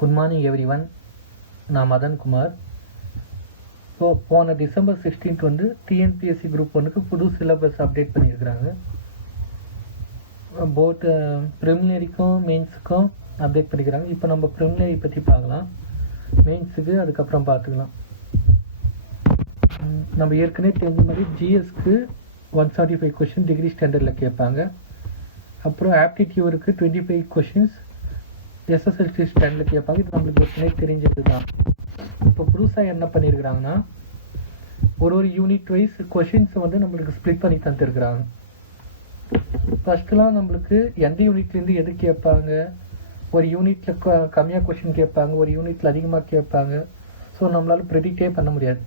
Good morning every one. நான் Madan Kumar. So போன December 16th வந்து டிஎன்பிஎஸ்சி குரூப் 1க்கு புது சிலபஸ் அப்டேட் பண்ணியிருக்கிறாங்க. போத் ப்ரிலிமினரிக்கும் மெயின்ஸுக்கும் அப்டேட் பண்ணிக்கிறாங்க. இப்போ நம்ம ப்ரிலிமினரி பற்றி பார்க்கலாம், மெயின்ஸுக்கு அதுக்கப்புறம் பார்த்துக்கலாம். நம்ம ஏற்கனவே தெரிஞ்ச மாதிரி ஜிஎஸ்க்கு 175 கொஷின் டிகிரி ஸ்டாண்டர்டில் கேட்பாங்க. அப்புறம் ஆப்டிடியூடுக்கு 25 கொஷின்ஸ் எஸ்எஸ்எல்சி ஸ்டாண்டர்டில் கேட்பாங்க. இது நம்மளுக்கு ஏற்கனவே தெரிஞ்சது தான். இப்போ புதுசாக என்ன பண்ணியிருக்கிறாங்கன்னா, ஒரு யூனிட் வைஸ் கொஷின்ஸை வந்து நம்மளுக்கு ஸ்ப்ளிட் பண்ணி தந்துருக்குறாங்க. ஃபஸ்ட்டுலாம் நம்மளுக்கு எந்த யூனிட்லேருந்து எது கேட்பாங்க, ஒரு யூனிட்டில் கம்மியாக கொஷின் கேட்பாங்க, ஒரு யூனிட்டில் அதிகமாக கேட்பாங்க. ஸோ நம்மளால் ப்ரெடிக்டே பண்ண முடியாது.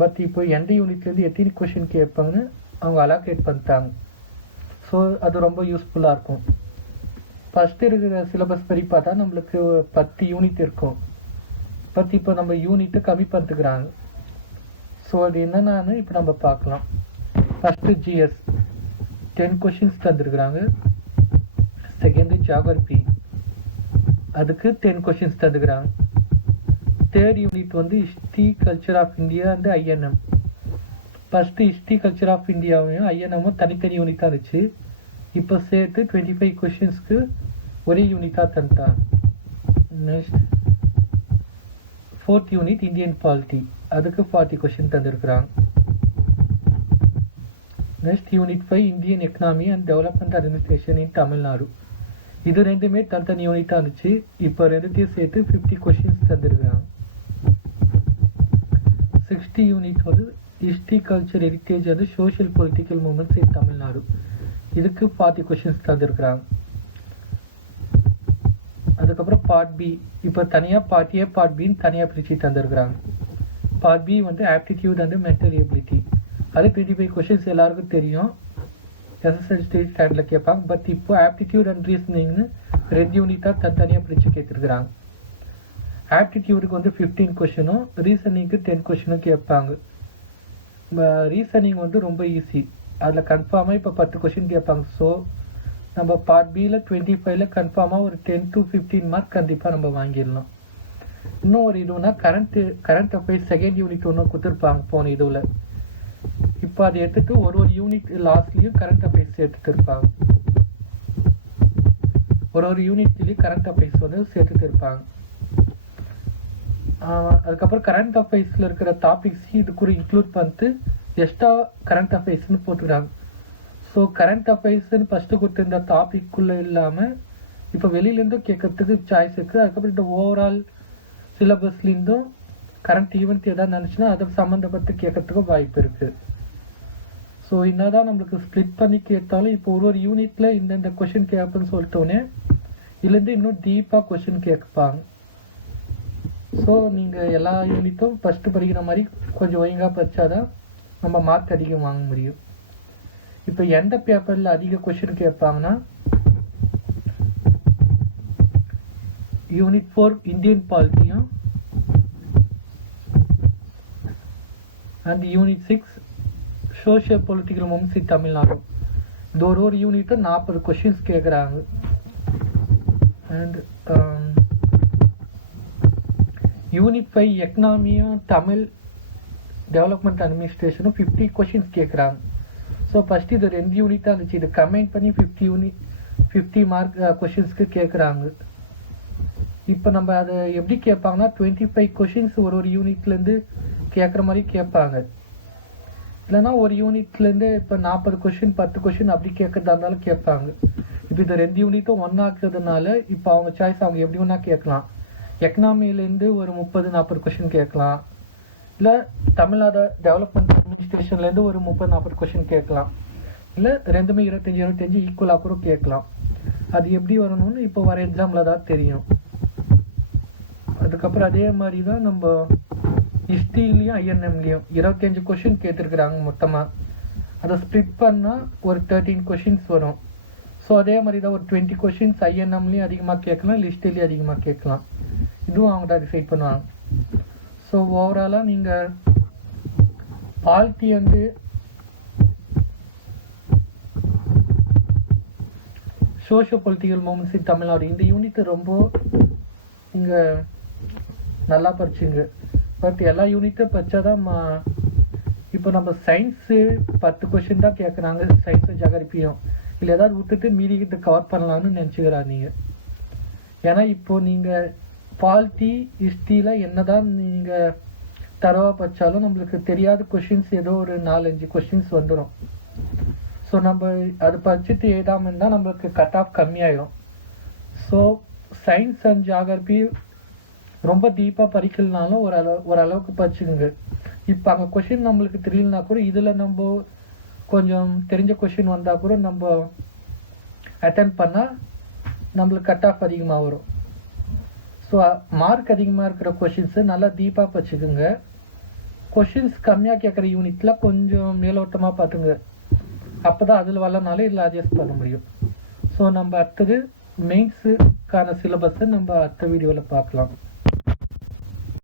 பட் இப்போ எந்த யூனிட்லேருந்து எத்தனை கொஷின் கேட்பாங்கன்னு அவங்க அலாகேட் பண்ணிட்டாங்க. ஸோ அது ரொம்ப யூஸ்ஃபுல்லாக இருக்கும். ஃபஸ்ட்டு இருக்கிற சிலபஸ் படி பார்த்தா நம்மளுக்கு 10 யூனிட் இருக்கும். பட் இப்போ நம்ம யூனிட்டு கம்மி பண்ணிட்டுக்கிறாங்க. ஸோ அது என்னென்னு இப்போ நம்ம பார்க்கலாம். ஃபஸ்ட்டு ஜிஎஸ் 10 கொஷின்ஸ் தந்துருக்குறாங்க. செகண்டு ஜியாகிரபி, அதுக்கு 10 கொஷின்ஸ் தந்துக்கிறாங்க. தேர்ட் யூனிட் வந்து history culture of India and INM. First history culture of இந்தியாவையும் ஐஎன்எம்மும் தனித்தனி யூனிட்டாக இருந்துச்சு. இப்போ சேர்த்து 25 கொஷின்ஸ்க்கு ஒரே யூனிட்டாக தந்துட்டாங்க. Next fourth unit Indian polity, அதுக்கு 40 கொஷின் தந்துருக்குறாங்க. Next unit 5 Indian economy and development administration in Tamil Nadu. இது ரெண்டுமே தனித்தனி யூனிட்டாக இருந்துச்சு. இப்போ ரெண்டுத்தையும் சேர்த்து 50 கொஷின்ஸ் தந்துருக்குறாங்க. 60 யூனிட் வந்து history culture heritage and social political movements in Tamil Nadu. இதுக்கு 40 கொஷின்ஸ் தந்துருக்குறாங்க. அதுக்கப்புறம் பார்ட் பி, இப்போ தனியாக பார்ட் ஏ பார்ட் பின்னு தனியாக பிரித்து தந்துருக்குறாங்க. பார்ட் பி வந்து ஆப்டிடியூட் அண்ட் மென்டல் எபிலிட்டி. அது 25 கொஷின்ஸ் எல்லாருக்கும் தெரியும், எஸ்எஸ்எல்சி ஸ்டாண்டர்டில் கேட்பாங்க. பட் இப்போ ஆப்டிடியூட் அண்ட் ரீசனிங்னு 2 யூனிட்டாக தனித்தனியாக பிரித்து கேட்டுருக்குறாங்க. ஆப்டிடியூடுக்கு வந்து 15 கொஷினும் ரீசனிங்க்கு 10 கொஷினும் கேட்பாங்க. ரீசனிங் வந்து ரொம்ப ஈஸி, அதில் கன்ஃபார்மாக இப்போ 10 கொஷின் கேட்பாங்க. ஸோ நம்ம பார்ட் பியில் 25ல் கன்ஃபார்மாக ஒரு 10 to 15 மார்க் கண்டிப்பாக நம்ம வாங்கிடலாம். இன்னும் ஒரு இதுனா கரண்ட் அஃபேர்ஸ் செகண்ட் யூனிட் ஒன்று கொடுத்துருப்பாங்க போன இதுவில். இப்போ அதை எடுத்துகிட்டு ஒரு யூனிட் லாஸ்ட்லேயும் கரண்ட் அஃபேர்ஸ் எடுத்துகிட்டு இருப்பாங்க. ஒரு யூனிட்லேயும் கரண்ட் அஃபேர்ஸ் வந்து சேர்த்துட்டு இருப்பாங்க. அதுக்கப்புறம் கரண்ட் அஃபேர்ஸில் இருக்கிற டாபிக்ஸ் இது கூட இன்க்ளூட் பண்ணிட்டு எக்ஸ்ட்ரா கரண்ட் அஃபேர்ஸ்னு போட்டுக்கிறாங்க. ஸோ கரண்ட் அஃபேர்ஸ்ன்னு ஃபஸ்ட்டு கொடுத்துருந்த டாபிக்குள்ளே இல்லாமல் இப்போ வெளியிலேருந்தும் கேட்கறதுக்கு சாய்ஸ் இருக்குது. அதுக்கப்புறம் இந்த ஓவரால் சிலபஸ்லேருந்தும் கரண்ட் ஈவெண்ட் எதாவது நினச்சின்னா அதை சம்மந்தப்பட்டு கேட்கறதுக்கும் வாய்ப்பு இருக்குது. ஸோ என்னதான் நம்மளுக்கு ஸ்ப்ளிட் பண்ணி கேட்டாலும் இப்போ ஒரு யூனிட்டில் இந்தந்த கொஷின் கேட்புன்னு சொல்லிட்டோன்னே இதுலேருந்து இன்னும் டீப்பாக கொஷின் கேட்பாங்க. ஸோ நீங்கள் எல்லா யூனிட்டும் ஃபஸ்ட்டு படிக்கிற மாதிரி கொஞ்சம் ஒழுங்காக படித்தாதான் நம்ம மார்க் அதிகம் வாங்க முடியும். இப்போ எந்த பேப்பரில் அதிக கொஷின் கேட்பாங்கன்னா, யூனிட் 4 இந்தியன் பாலிட்டியும் and unit 6 social political movements in Tamil Nadu. இந்த ஒரு யூனிட்டை 40 கொஷின்ஸ் கேட்குறாங்க. அண்ட் யூனிட் 5 எக்கனாமியும் தமிழ் டெவலப்மெண்ட் அட்மினிஸ்ட்ரேஷனும் 50 கொஷின்ஸ் கேட்குறாங்க. ஸோ ஃபஸ்ட்டு இது 2 யூனிட்டாக இருந்துச்சு, இது கம்பைன் பண்ணி 50 மார்க் கொஷின்ஸ்க்கு கேட்குறாங்க. இப்போ நம்ம அதை எப்படி கேட்பாங்கன்னா 25 கொஷின்ஸ் ஒரு யூனிட்லேருந்து கேட்குற மாதிரி கேட்பாங்க. இல்லைனா ஒரு யூனிட்லேருந்து இப்போ 40 கொஷின் 10 கொஷின் அப்படி கேட்குறதா இருந்தாலும் கேட்பாங்க. இப்போ இது 2 யூனிட்டும் ஒன்றாக்குறதுனால இப்போ அவங்க சாய்ஸ் அவங்க எப்படி ஒன்றா கேட்கலாம். எக்கனாமிலேருந்து ஒரு 30-40 கொஷின் கேட்கலாம், இல்லை தமிழ்நாடு டெவலப்மெண்ட் அட்மினிஸ்ட்ரேஷன்லேருந்து ஒரு 30-40 கொஷின் கேட்கலாம், இல்லை ரெண்டுமே 25-25 ஈக்குவலாக கூட கேட்கலாம். அது எப்படி வரணும்னு இப்போ வர எக்ஸாமில் தான் தெரியும். அதுக்கப்புறம் அதே மாதிரி தான் நம்ம ஹிஸ்ட்ரிலையும் ஐஎன்எம்லேயும் 25 கொஷின் கேட்டிருக்கிறாங்க மொத்தமாக. அதை ஸ்ப்ளிட் பண்ணால் ஒரு 13 கொஷின்ஸ் வரும். ஸோ அதே மாதிரி தான் ஒரு 20 கொஷின்ஸ் ஐஎன்எம்லேயும் அதிகமாக கேட்கலாம், ஹிஸ்ட்ரிலையும் அதிகமாக கேட்கலாம். இதுவும் அவங்க தான் டிசைட் பண்ணுவாங்க. ஸோ ஓவராலாக நீங்கள் பாலிட்டி வந்து socio political movements in Tamil Nadu இந்த யூனிட் ரொம்ப இங்கே நல்லா படிச்சுங்க. பட் எல்லா யூனிட்டும் படித்தாதான் இப்போ நம்ம சயின்ஸு 10 கொஷின் தான் கேட்குறாங்க, சயின்ஸும் ஜாகிரபியும். இல்லை ஏதாவது விட்டுட்டு மீதிக்கிட்டு கவர் பண்ணலான்னு நினச்சிக்கிறார் நீங்கள். ஏன்னா இப்போது நீங்கள் பாலிட்டி ஹிஸ்ட்ரியில் என்ன தான் நீங்கள் தரவாக படித்தாலும் நம்மளுக்கு தெரியாத கொஷின்ஸ் ஏதோ ஒரு 4-5 கொஷின்ஸ் வந்துடும். ஸோ நம்ம அது படிச்சுட்டு எழுதாமல் இருந்தால் நம்மளுக்கு கட் ஆஃப் கம்மியாயிடும். ஸோ சயின்ஸ் அண்ட் ஜியாகிரபி ரொம்ப டீப்பாக படிக்கலனாலும் ஓரளவுக்கு படிச்சுக்குங்க. இப்போ அங்கே கொஷின் நம்மளுக்கு தெரியலனா கூட இதில் நம்ம கொஞ்சம் தெரிஞ்ச கொஷின் வந்தால் கூட நம்ம அட்டென்ட் பண்ணால் நம்மளுக்கு கட் ஆஃப் அதிகமாக வரும். ஸோ மார்க் அதிகமாக இருக்கிற கொஷின்ஸு நல்லா டீப்பாக படிச்சுக்குங்க. கொஷின்ஸ் கம்மியாக கேட்குற யூனிட்டில் கொஞ்சம் மேலோட்டமாக பார்த்துங்க. அப்போ தான் அதில் வரலனாலும் இதில் அட்ஜஸ்ட் பண்ண முடியும். ஸோ நம்ம அடுத்தது மெயின்ஸுக்கான சிலபஸை நம்ம அடுத்த வீடியோவில் பார்க்கலாம்.